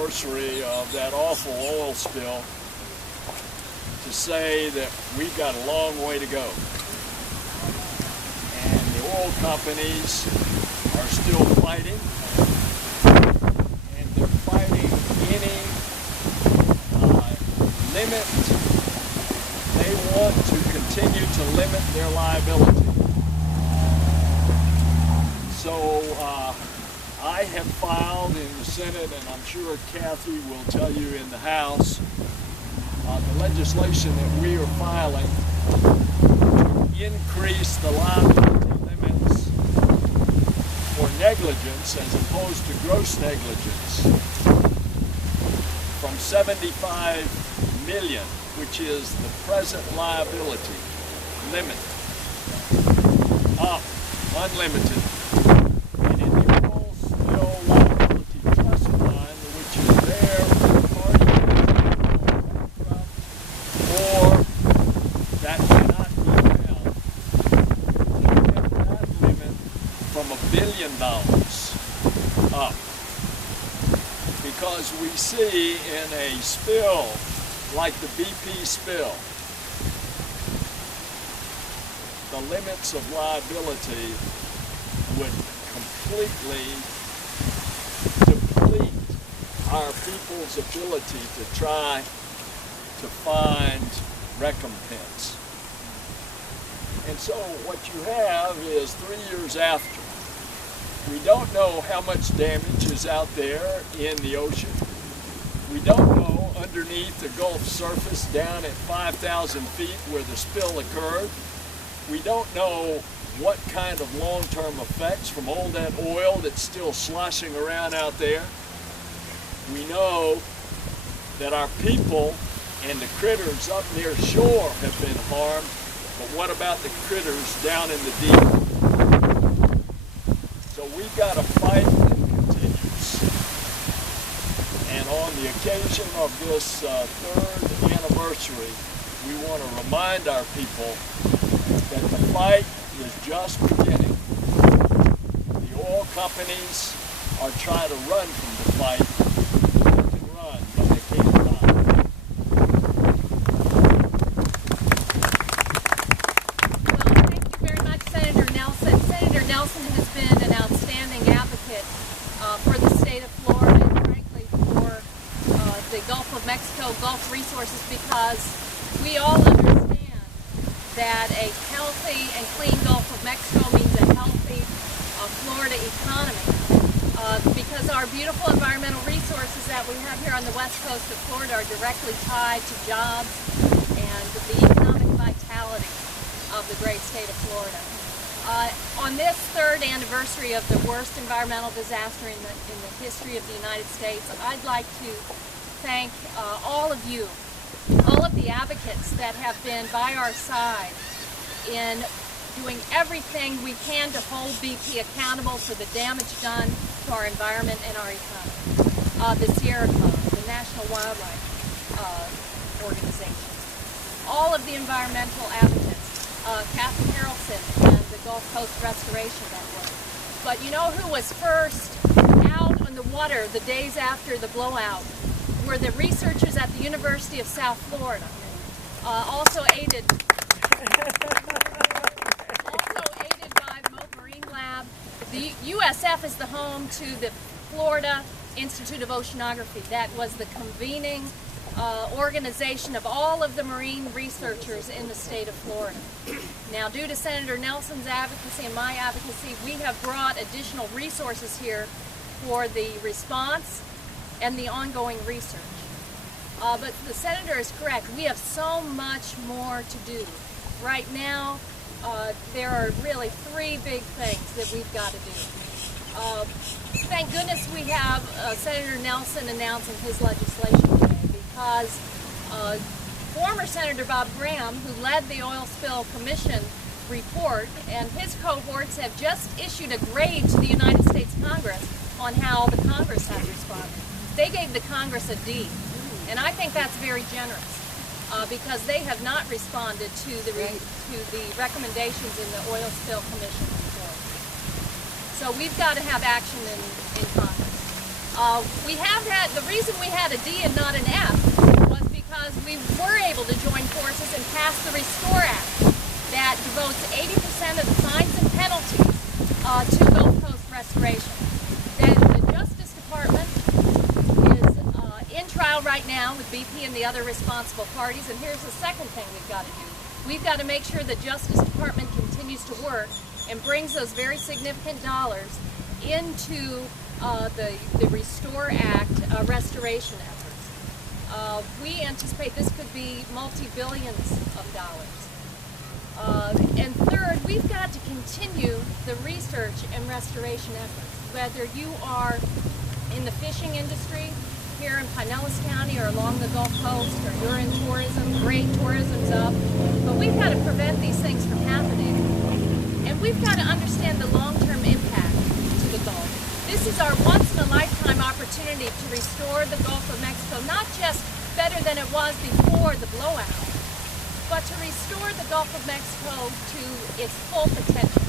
anniversary of that awful oil spill to say that we've got a long way to go. And the oil companies are still fighting, and they're fighting any limit. They want to continue to limit their liability. So I have filed in the Senate, and I'm sure Kathy will tell you in the House, the legislation that we are filing to increase the liability limits for negligence as opposed to gross negligence from 75 million, which is the present liability limit, up, unlimited. And in the oil spill liability trust fund, which is there for the party or that cannot be found, to get that limit from $1 billion up. Because we see in a spill like the BP spill, the limits of liability would completely deplete our people's ability to try to find recompense. And so what you have is 3 years after. We don't know how much damage is out there in the ocean. We don't know underneath the Gulf surface down at 5,000 feet where the spill occurred. We don't know what kind of long-term effects from all that oil that's still sloshing around out there. We know that our people and the critters up near shore have been harmed, but what about the critters down in the deep? So we've got a fight that continues. And on the occasion of this third anniversary, we want to remind our people that the fight is just beginning. The oil companies are trying to run from the fight. They can run, but they can't hide. Well, thank you very much, Senator Nelson. Senator Nelson has been an outstanding advocate for the state of Florida and frankly for the Gulf of Mexico, Gulf resources, because we all understand that a healthy and clean Gulf of Mexico means a healthy Florida economy. Because our beautiful environmental resources that we have here on the west coast of Florida are directly tied to jobs and the economic vitality of the great state of Florida. On this third anniversary of the worst environmental disaster in the history of the United States, I'd like to thank all of you, all of the advocates that have been by our side in doing everything we can to hold BP accountable for the damage done to our environment and our economy. The Sierra Club, the National Wildlife Organization, all of the environmental advocates, Kathy Harrelson and the Gulf Coast Restoration Network. But you know who was first out on the water the days after the blowout? Were the researchers at the University of South Florida, also aided by Mote Marine Lab. The USF is the home to the Florida Institute of Oceanography. That was the convening organization of all of the marine researchers in the state of Florida. Now, due to Senator Nelson's advocacy and my advocacy, we have brought additional resources here for the response and the ongoing research. But the Senator is correct. We have so much more to do. Right now, there are really three big things that we've got to do. Thank goodness we have Senator Nelson announcing his legislation today, because former Senator Bob Graham, who led the Oil Spill Commission report, and his cohorts have just issued a grade to the United States Congress on how the Congress has responded. They gave the Congress a D, and I think that's very generous because they have not responded to the recommendations in the Oil Spill Commission report. So we've got to have action in Congress. The reason we had a D and not an F was because we were able to join forces and pass the Restore Act that devotes 80% of the fines and penalties to Gulf Coast restoration. Then the Justice Department is in trial right now with BP and the other responsible parties, and here's the second thing we've got to do. We've got to make sure the Justice Department continues to work and brings those very significant dollars into the Restore Act restoration efforts. We anticipate this could be multi-billions of dollars. And third, we've got to continue the research and restoration efforts. Whether you are in the fishing industry here in Pinellas County or along the Gulf Coast, or you're in tourism, great tourism's up, but we've got to prevent these things from happening. And we've got to understand the long-term impact to the Gulf. This is our once-in-a-lifetime opportunity to restore the Gulf of Mexico, not just better than it was before the blowout, but to restore the Gulf of Mexico to its full potential.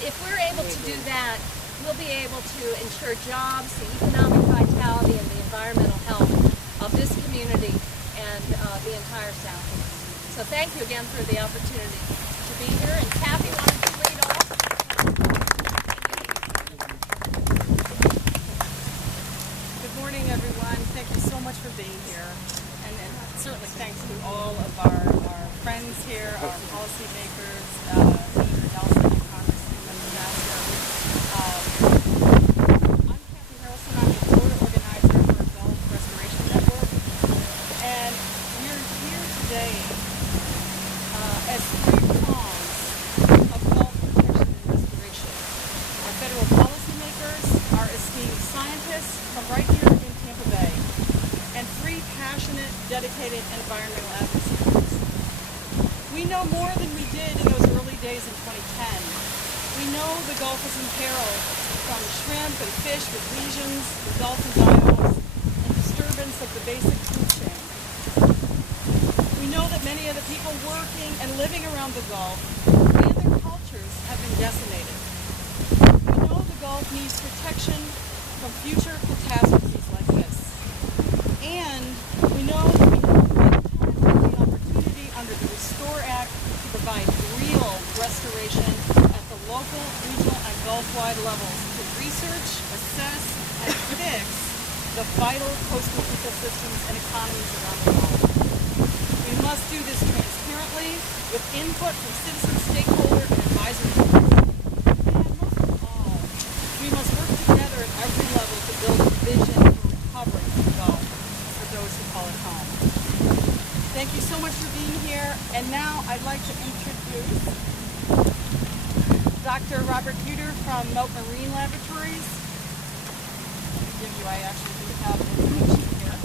If we're able to do that, we'll be able to ensure jobs, the economic vitality, and the environmental health of this community and the entire Southeast. So thank you again for the opportunity to be here. And Kathy, why don't you lead off? Good morning, everyone. Thank you so much for being here. And certainly thanks to all of our friends here, our policymakers, Senator Nelson, Congresswoman Nebraska. I'm Kathy Harrelson. I'm the Florida organizer for Gulf Restoration Network. And we're here today as three prongs of Gulf protection and restoration. Our federal policymakers, our esteemed scientists from right here in Tampa Bay, and three passionate, dedicated environmental advocacy groups. We know more than we did in those early days in 2010. We know the Gulf is in peril from shrimp and fish with lesions, the dolphin die-offs, and disturbance of the basic food chain. We know that many of the people working and living around the Gulf and their cultures have been decimated. We know the Gulf needs protection from future catastrophes like this. And we know that we have a great time and the opportunity under the Restore Act to provide real restoration at the local, regional, and Gulf-wide levels to research, assess, and fix the vital coastal ecosystems and economies around the Gulf. We must do this transparently with input from citizen, stakeholder, and advisory groups. And most of all, we must work together at every level to build a vision for recovery of the Gulf for those who call it home. Thank you so much for being here. And now I'd like to introduce Dr. Robert Buter from Moat Marine Laboratories. I actually do have information here.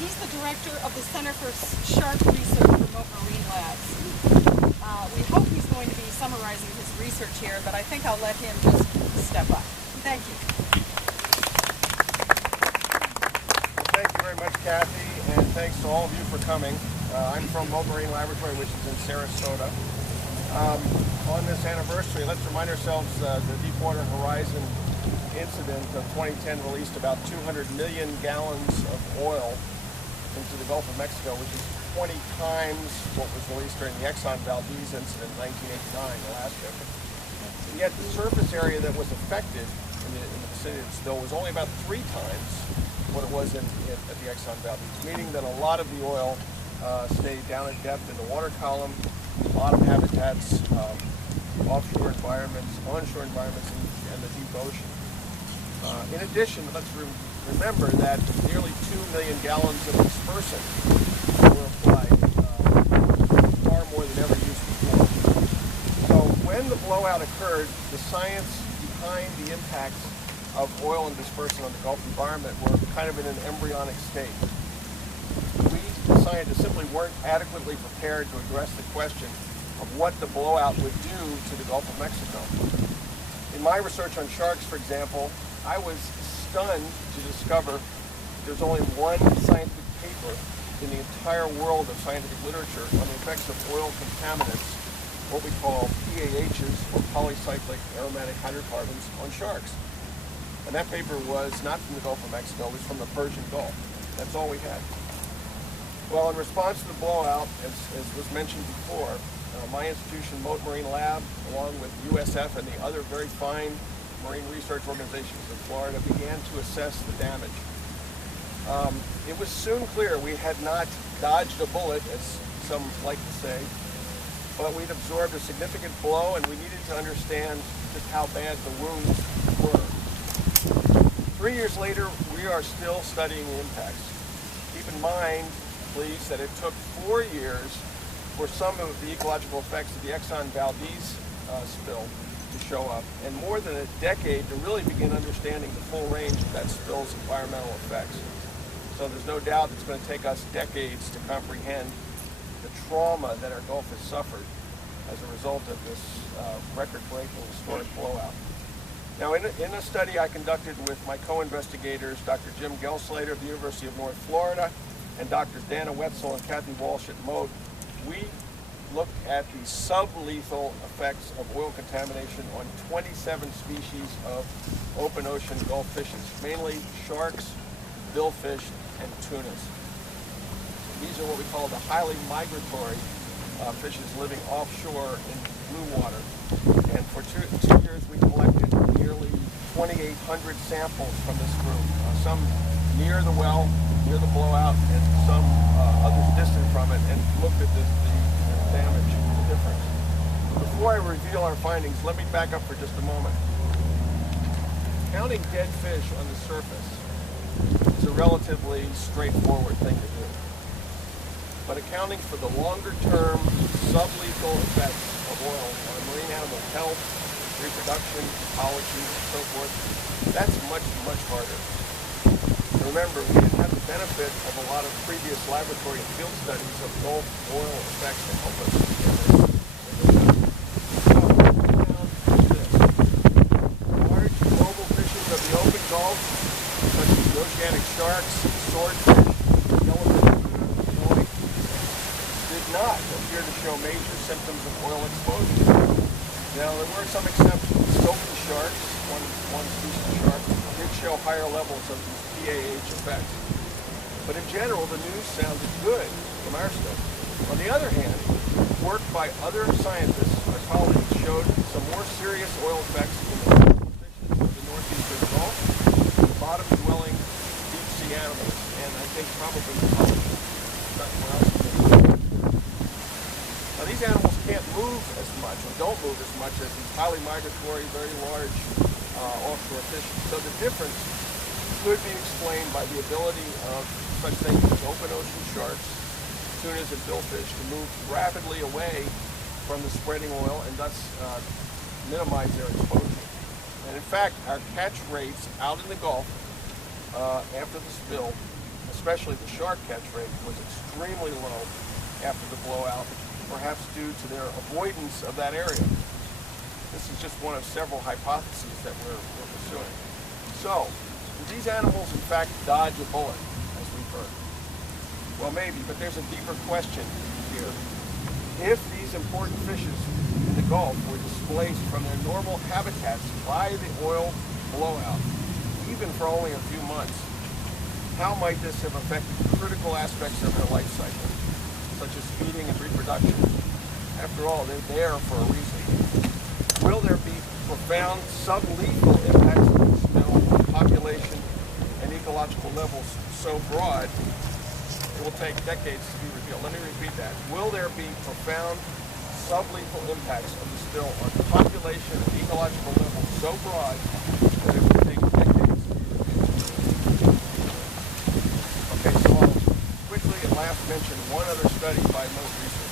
He's the director of the Center for Shark Research for Moat Marine Labs. We hope he's going to be summarizing his research here, but I think I'll let him just step up. Thank you. Well, thank you very much, Kathy, and thanks to all of you for coming. I'm from Moat Marine Laboratory, which is in Sarasota. On this anniversary, let's remind ourselves the Deepwater Horizon incident of 2010 released about 200 million gallons of oil into the Gulf of Mexico, which is 20 times what was released during the Exxon Valdez incident in 1989, Alaska. And yet the surface area that was affected in the vicinity of the spill was only about 3 times what it was at the Exxon Valdez, meaning that a lot of the oil stayed down at depth in the water column, a lot of habitats, offshore environments, onshore environments, and the deep ocean. In addition, let's remember that nearly 2 million gallons of dispersant were applied, far more than ever used before. So when the blowout occurred, the science behind the impacts of oil and dispersant on the Gulf environment were kind of in an embryonic state. We, the scientists, simply weren't adequately prepared to address the question of what the blowout would do to the Gulf of Mexico. In my research on sharks, for example, I was stunned to discover there's only one scientific paper in the entire world of scientific literature on the effects of oil contaminants what we call PAHs, or polycyclic aromatic hydrocarbons, on sharks. And that paper was not from the Gulf of Mexico, it was from the Persian Gulf. That's all we had. Well, in response to the blowout, as was mentioned before, my institution, Mote Marine Lab, along with USF and the other very fine marine research organizations in Florida, began to assess the damage. It was soon clear we had not dodged a bullet, as some like to say, but we'd absorbed a significant blow, and we needed to understand just how bad the wounds were. 3 years later, we are still studying the impacts. Keep in mind, please, that it took 4 years for some of the ecological effects of the Exxon Valdez spill to show up, and more than a decade to really begin understanding the full range of that spill's environmental effects. So there's no doubt it's going to take us decades to comprehend the trauma that our Gulf has suffered as a result of this record-breaking historic blowout. Now, in a study I conducted with my co-investigators, Dr. Jim Gelslater of the University of North Florida and Drs. Dana Wetzel and Kathy Walsh at Mote, we looked at the sublethal effects of oil contamination on 27 species of open ocean Gulf fishes, mainly sharks, billfish, and tunas. These are what we call the highly migratory fishes living offshore in blue water. And for two years we collected nearly 2,800 samples from this group, some near the well, near the blowout, and some others distant from it, and looked at the damage, the difference. Before I reveal our findings, let me back up for just a moment. Counting dead fish on the surface is a relatively straightforward thing to do. But accounting for the longer-term sublethal effects of oil on marine animal health, reproduction, ecology, and so forth, that's much, much harder. Remember, we didn't have the benefit of a lot of previous laboratory and field studies of Gulf oil effects to help us in this. So, what we found is this. Large global fishes of the open Gulf, such as the oceanic sharks, swordfish, yellowfin, koi, did not appear to show major symptoms of oil exposure. Now, there were some exceptions. Stoking sharks, one species of shark, did show higher levels of these PAH effects. But in general, the news sounded good from our study. On the other hand, work by other scientists, our colleagues, showed some more serious oil effects in the fishes of the northeastern Gulf, and bottom-dwelling deep-sea animals, and I think probably something else. Now, these animals can't move as much, or don't move as much as these highly migratory, very large offshore fishes. So the difference could be explained by the ability of such things as open ocean sharks, tunas, and billfish to move rapidly away from the spreading oil and thus minimize their exposure. And in fact, our catch rates out in the Gulf after the spill, especially the shark catch rate, was extremely low after the blowout, perhaps due to their avoidance of that area. This is just one of several hypotheses that we're pursuing. So, do these animals in fact dodge a bullet, as we've heard? Well, maybe, but there's a deeper question here. If these important fishes in the Gulf were displaced from their normal habitats by the oil blowout, even for only a few months, how might this have affected critical aspects of their life cycle, such as feeding and reproduction? After all, they're there for a reason. Will there be profound sublethal impacts of the spill on population and ecological levels so broad it will take decades to be revealed? Let me repeat that. Will there be profound sublethal impacts of the spill on population and ecological levels so broad that it will take decades to be revealed? Okay, so I'll quickly at last mention one other study by Mote Research.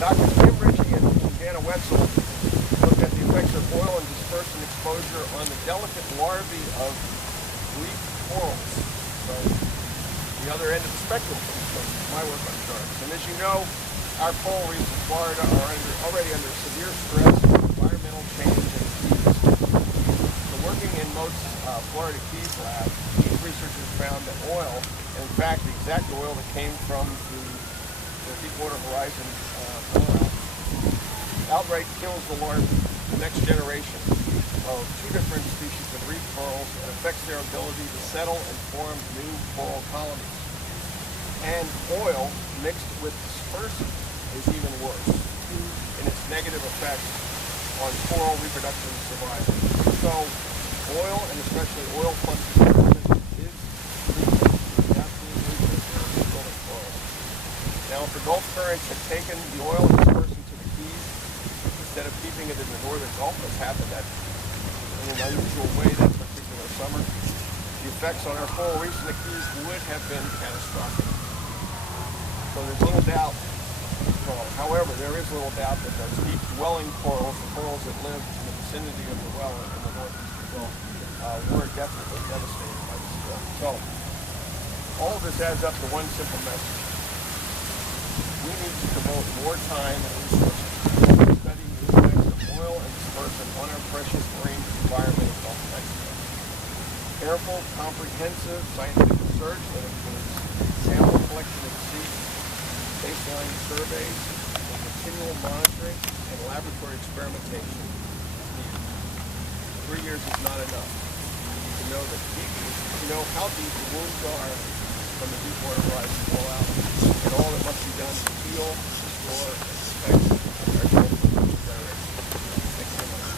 Dr. Tim Ritchie and Dana Wetzel looked at the effects of oil and dispersant exposure on the delicate larvae of reef corals. So, the other end of the spectrum from my work on sharks. And as you know, our coral reefs in Florida are already under severe stress from environmental change and disease. So working in Mote's Florida Keys lab, researchers found that oil, and in fact the exact oil that came from the Deepwater Horizon blowout, outright kills the next generation of two different species of reef corals and affects their ability to settle and form new coral colonies. And oil mixed with dispersant is even worse in its negative effects on coral reproduction and survival. So oil, and especially oil-plugged dispersant, is absolutely lethal to corals. Now, if the Gulf currents had taken the oil and dispersant to the Keys, instead of keeping it in the northern Gulf, as happened in an unusual way that particular summer, the effects on our coral reefs in the Keys would have been catastrophic. So there's little doubt. However, there is little doubt that those deep dwelling corals, the corals that live in the vicinity of the well in the northeastern Gulf, were definitely devastated by the spill. So all of this adds up to one simple message. We need to devote more time and resources to studying the effects of oil and dispersant on our precious marine environment in the Gulf of Mexico. Careful, comprehensive scientific research that includes sample collection at sea, baseline surveys, and continual monitoring and laboratory experimentation is needed. 3 years is not enough. You need to know how deep the wounds are from the Deepwater Horizon blowout, and all that must be done to heal, restore, and protect our Gulf generation. Thanks so much.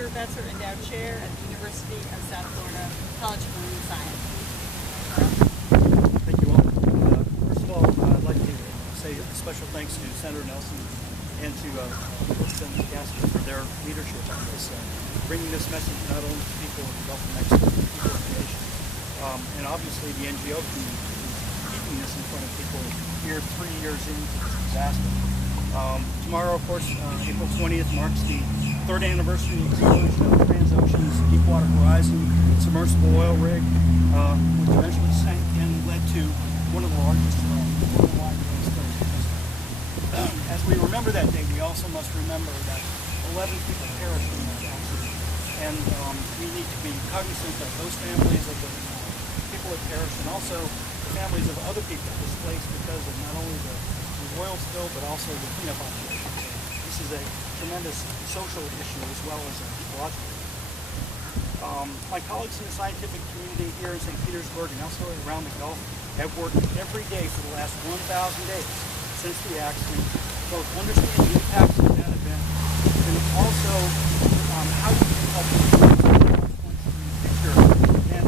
Professor Endowed Chair at the University of South Florida College of Marine Science. Thank you all. First of all, I'd like to say a special thanks to Senator Nelson and to Senator Gaston for their leadership on this, bringing this message not only to people in the Gulf of Mexico, but people in the nation. And obviously the NGO community is keeping this in front of people here 3 years into this disaster. Tomorrow, of course, April 20th marks the 3rd anniversary of the explosion of Transocean's Deepwater Horizon submersible oil rig, which eventually sank and led to one of the largest worldwide oil spills in history. As we remember that day, we also must remember that 11 people perished in that accident, and we need to be cognizant of those families of the people that perished, and also the families of other people displaced because of not only the oil spill, but also the cleanup operation. This is a tremendous social issue as well as an ecological issue. My colleagues in the scientific community here in St. Petersburg and elsewhere around the Gulf have worked every day for the last 1,000 days since the accident, both understand the impacts of that event and also how you can help in the future and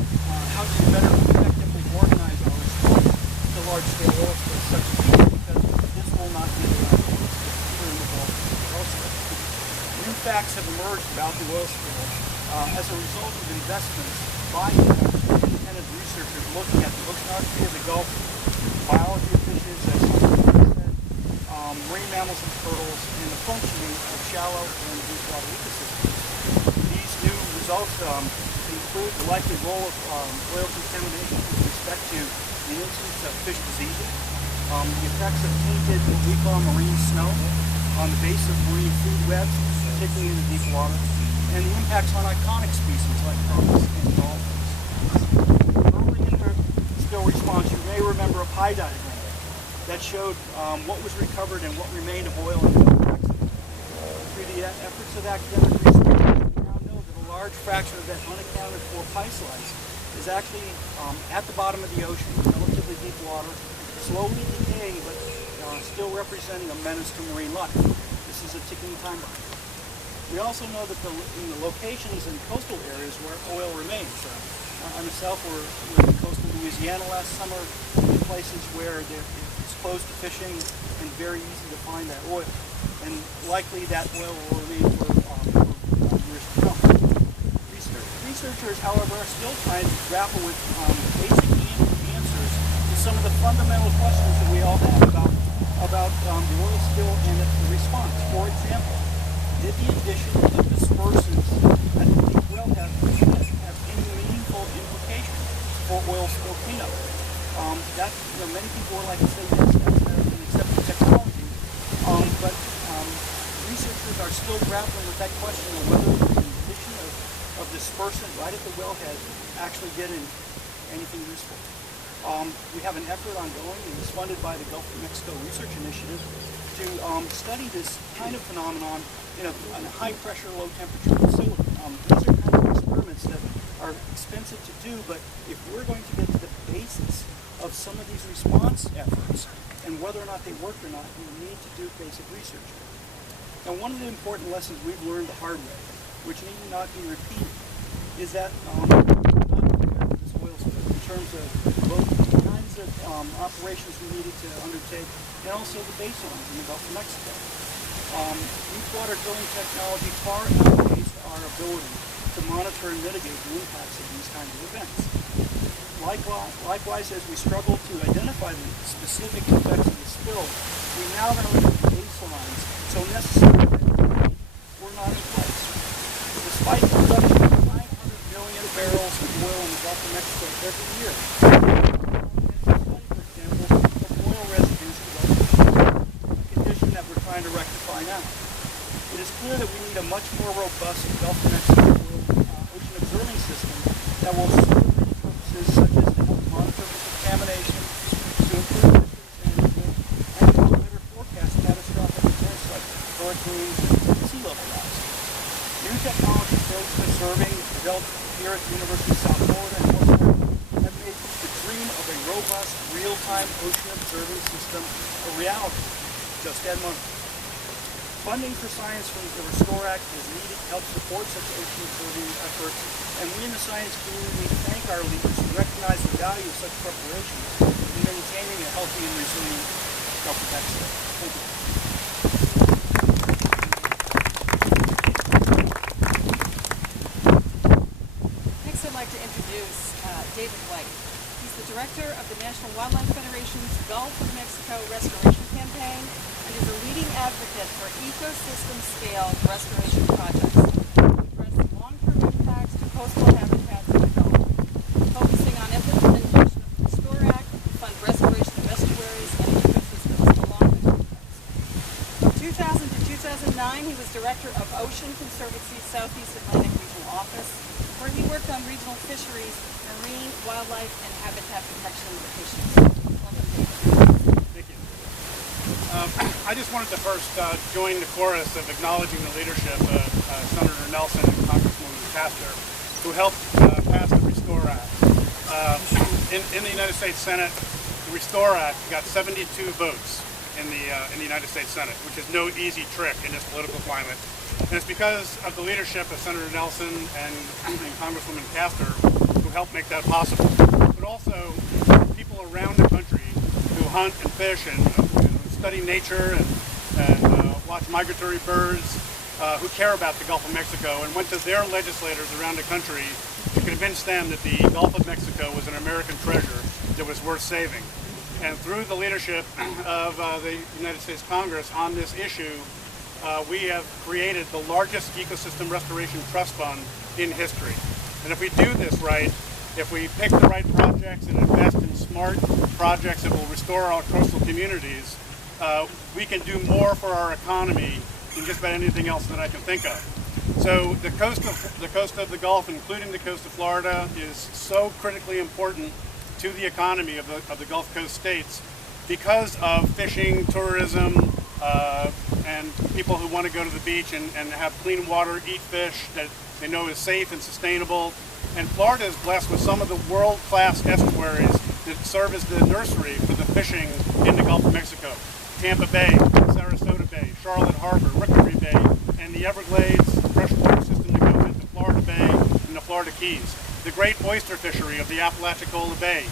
how to better effectively organize our response to large-scale oil spills such as these, because this will not be the last one here in the Gulf oil spill. New facts have emerged about the oil spill as a result of investments by independent researchers looking at the oceanography of the Gulf, biology of fishes, as said, marine mammals and turtles, and the functioning of shallow and deep water ecosystems. These new results include the likely role of oil contamination with respect to the incidence of fish diseases, the effects of tainted what we call marine snow on the base of marine food webs, particularly in the deep water, and the impacts on iconic species like corals and dolphins. Early in the spill response, you may remember a pie diagram that showed what was recovered and what remained of oil in the Gulf of Mexico. Through the efforts of academic research, we now know that a large fraction of that unaccounted for pie slice is actually at the bottom of the ocean, relatively deep water, slowly decaying but still representing a menace to marine life. This is a ticking time bomb. We also know that in the locations in coastal areas where oil remains. I myself were in coastal Louisiana last summer, in places where it's closed to fishing and very easy to find that oil. And likely that oil will remain for years to come. Researchers, however, are still trying to grapple with basic answers to some of the fundamental questions that we all have about the oil spill and the response. For example, did the addition of dispersants at the deep well have any meaningful implications for oil spill cleanup? Many people would like to say yes, that's an we're still grappling with that question of whether the addition of dispersant right at the wellhead actually did anything useful. We have an effort ongoing, and it's funded by the Gulf of Mexico Research Initiative, to study this kind of phenomenon in a high-pressure, low-temperature facility. These are kind of experiments that are expensive to do, but if we're going to get to the basis of some of these response efforts and whether or not they work or not, we need to do basic research. Now, one of the important lessons we've learned the hard way, which need not be repeated, is that not this oil spill in terms of both the kinds of operations we needed to undertake and also the baselines in the Gulf of Mexico. Deep water drilling technology far outpaced our ability to monitor and mitigate the impacts of these kinds of events. Likewise, as we struggle to identify the specific effects of the spill, we now know that the baselines so necessary were not in place. Despite the production of 500 million barrels of oil in the Gulf of Mexico every year, for example, of oil residues in the Gulf of Mexico, a condition that we're trying to rectify now. It is clear that we need a much more robust Gulf of Mexico ocean observing system that will serve many purposes, such as to help monitor contamination, to improve management, and to help better forecast catastrophic events like hurricanes and sea level rise. New technologies based on surveying developed here at the University of South Florida and North Florida have made the dream of a robust, real-time ocean observing system a reality. Just add money. Funding for science from the Restore Act is needed to help support such ocean observing efforts, and we in the science community thank our leaders who recognize the value of such preparations in maintaining a healthy and resilient Gulf of Mexico. Thank you. Next, I'd like to introduce David White. He's the director of the National Wildlife Federation's Gulf of Mexico Restoration Campaign and is a leading advocate for ecosystem-scale restoration projects to address long-term impacts to coastal habitats in the Gulf, focusing on implementation of the Restore Act to fund restoration of estuaries and ecosystems along the Gulf Coast. From 2000 to 2009, he was director of Ocean Conservancy's Southeast Atlantic Regional Office, where he worked on regional fisheries, marine, wildlife, and habitat protection issues. Welcome, David. Thank you. I just wanted to first join the chorus of acknowledging the leadership of Senator Nelson and Congresswoman Castor, who helped pass the Restore Act. In the United States Senate, the Restore Act got 72 votes in the United States Senate, which is no easy trick in this political climate. And it's because of the leadership of Senator Nelson and Congresswoman Castor who helped make that possible. But also people around the country who hunt and fish and study nature and watch migratory birds, who care about the Gulf of Mexico, and went to their legislators around the country to convince them that the Gulf of Mexico was an American treasure that was worth saving. And through the leadership of the United States Congress on this issue, we have created the largest ecosystem restoration trust fund in history. And if we do this right, if we pick the right projects and invest in smart projects that will restore our coastal communities, we can do more for our economy than just about anything else that I can think of. So the coast of the Gulf, including the coast of Florida, is so critically important to the economy of the Gulf Coast states because of fishing, tourism, and people who want to go to the beach and have clean water, eat fish that they know is safe and sustainable. And Florida is blessed with some of the world-class estuaries that serve as the nursery for the fishing in the Gulf of Mexico. Tampa Bay, Sarasota Bay, Charlotte Harbor, Rookery Bay, and the Everglades freshwater system that goes into Florida Bay and the Florida Keys. The great oyster fishery of the Apalachicola Bay,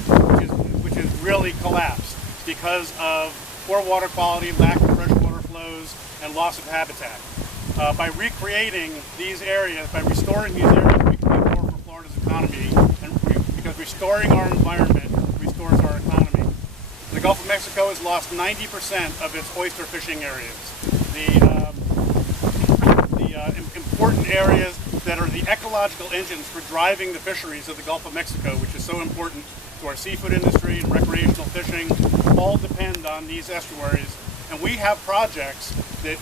which has really collapsed because of poor water quality, lack of freshwater flows, and loss of habitat. By recreating these areas, by restoring these areas, we can do more for Florida's economy, and because restoring our environment restores our economy. The Gulf of Mexico has lost 90% of its oyster fishing areas. The important areas that are the ecological engines for driving the fisheries of the Gulf of Mexico, which is so important to our seafood industry and recreational fishing, all depend on these estuaries And we have projects that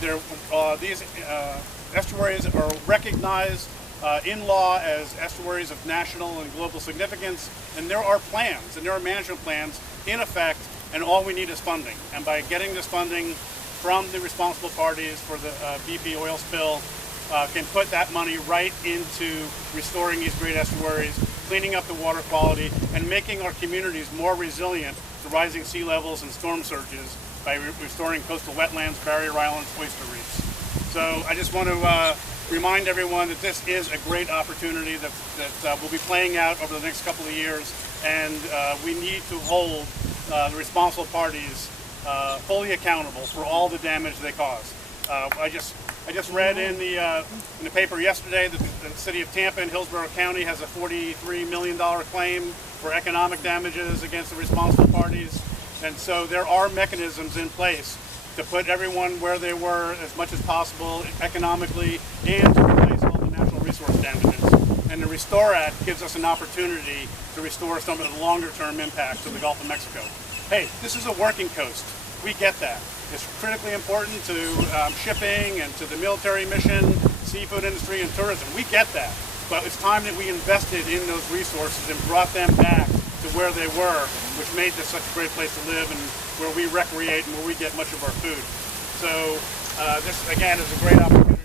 these estuaries are recognized in law as estuaries of national and global significance, and there are plans and there are management plans in effect, and all we need is funding. And by getting this funding from the responsible parties for the BP oil spill, can put that money right into restoring these great estuaries, cleaning up the water quality, and making our communities more resilient to rising sea levels and storm surges by restoring coastal wetlands, barrier islands, oyster reefs. So I just want to remind everyone that this is a great opportunity that will be playing out over the next couple of years, and we need to hold the responsible parties fully accountable for all the damage they cause. I just read in the paper yesterday that the city of Tampa and Hillsborough County has a $43 million claim for economic damages against the responsible parties, and so there are mechanisms in place to put everyone where they were as much as possible economically and to replace all the natural resource damages. And the Restore Act gives us an opportunity to restore some of the longer-term impacts of the Gulf of Mexico. Hey, this is a working coast. We get that. It's critically important to shipping and to the military mission, seafood industry, and tourism. We get that. But it's time that we invested in those resources and brought them back to where they were, which made this such a great place to live and where we recreate and where we get much of our food. So this, again, is a great opportunity.